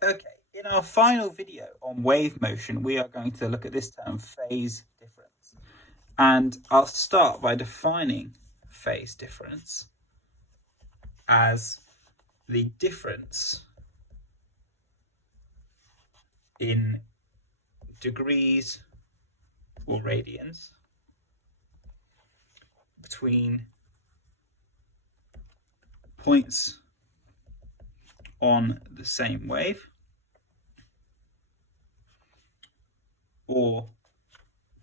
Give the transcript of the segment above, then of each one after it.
Okay, in our final video on wave motion, we are going to look at this term, phase difference. And I'll start by defining phase difference as the difference in degrees or radians between points on the same wave or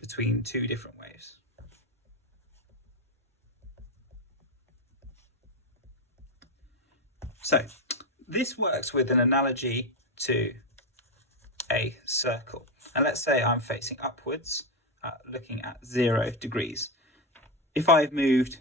between two different waves. So this works with an analogy to a circle. And let's say I'm facing upwards, looking at 0 degrees. If I've moved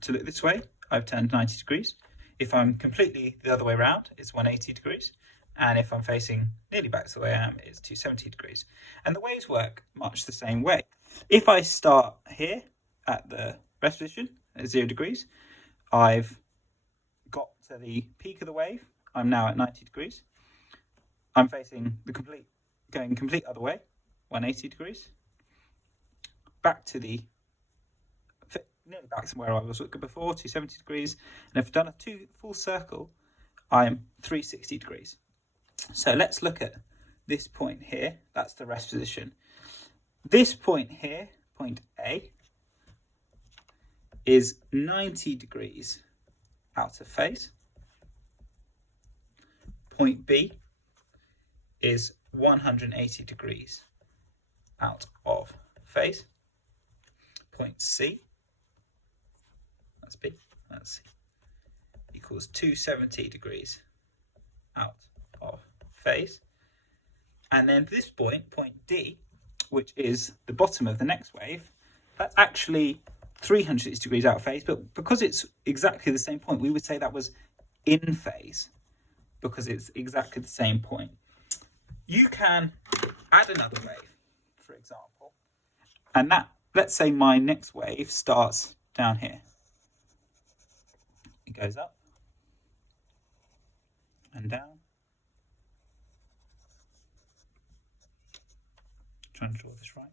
to look this way, I've turned 90 degrees. If I'm completely the other way around, it's 180 degrees. And if I'm facing nearly back to the way I am, it's 270 degrees. And the waves work much the same way. If I start here at the rest position at 0 degrees, I've got to the peak of the wave. I'm now at 90 degrees. I'm facing going complete other way, 180 degrees. Back to nearly back to where I was looking before, 270 degrees. And if I've done a full circle, I'm 360 degrees. So let's look at this point here. That's the rest position. This point here, point A, is 90 degrees out of phase. Point B is 180 degrees out of phase. Point C, that's B, that's C, equals 270 degrees out of phase. And then this point, point D, which is the bottom of the next wave, that's actually 360 degrees out of phase, but because it's exactly the same point, we would say that was in phase, because it's exactly the same point. You can add another wave, for example, and that, let's say my next wave starts down here. It goes up and down. Trying to draw this right.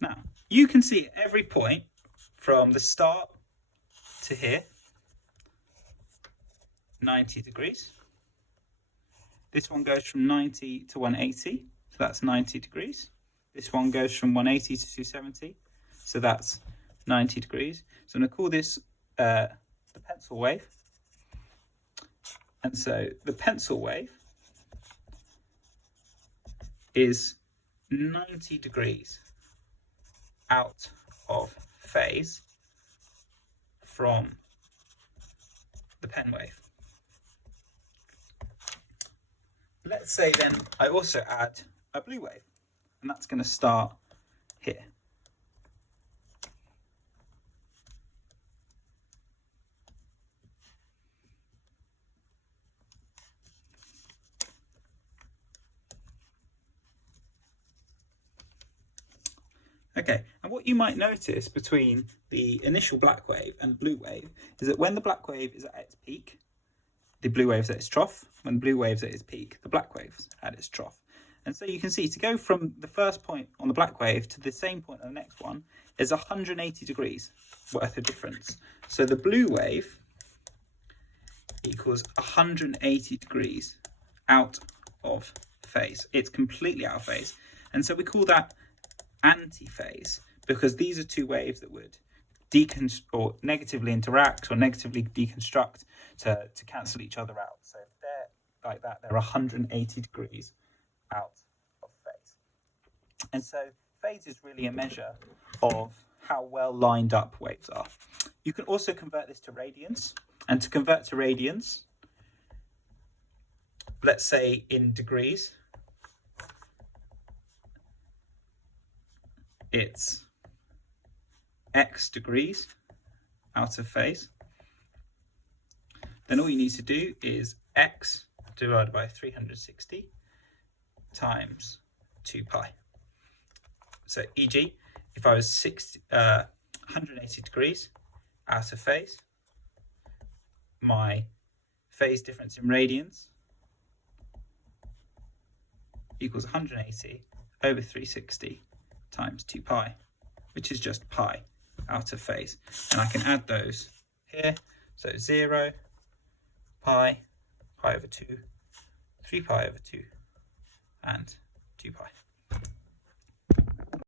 Now, you can see at every point from the start to here, 90 degrees. This one goes from 90 to 180, so that's 90 degrees. This one goes from 180 to 270, so that's 90 degrees. So I'm going to call this the pencil wave. And so the pencil wave is 90 degrees out of phase from the pen wave. Let's say then I also add a blue wave, and that's going to start here. Okay, and what you might notice between the initial black wave and blue wave is that when the black wave is at its peak, the blue wave's at its trough. When the blue wave's at its peak, the black wave's at its trough. And so you can see, to go from the first point on the black wave to the same point on the next one is 180 degrees worth of difference. So the blue wave equals 180 degrees out of phase. It's completely out of phase. And so we call that antiphase, because these are two waves that would or negatively interact or negatively deconstruct to cancel each other out. So if they're like that, they're 180 degrees out of phase. And so phase is really a measure of how well lined up waves are. You can also convert this to radians, and to convert to radians, let's say in degrees, it's x degrees out of phase. Then all you need to do is x divided by 360 times 2 pi. So e.g., if I was 180 degrees out of phase, my phase difference in radians equals 180 over 360 times 2 pi, which is just pi out of phase. And I can add those here. So 0, pi, pi over 2, 3 pi over 2, and 2 pi.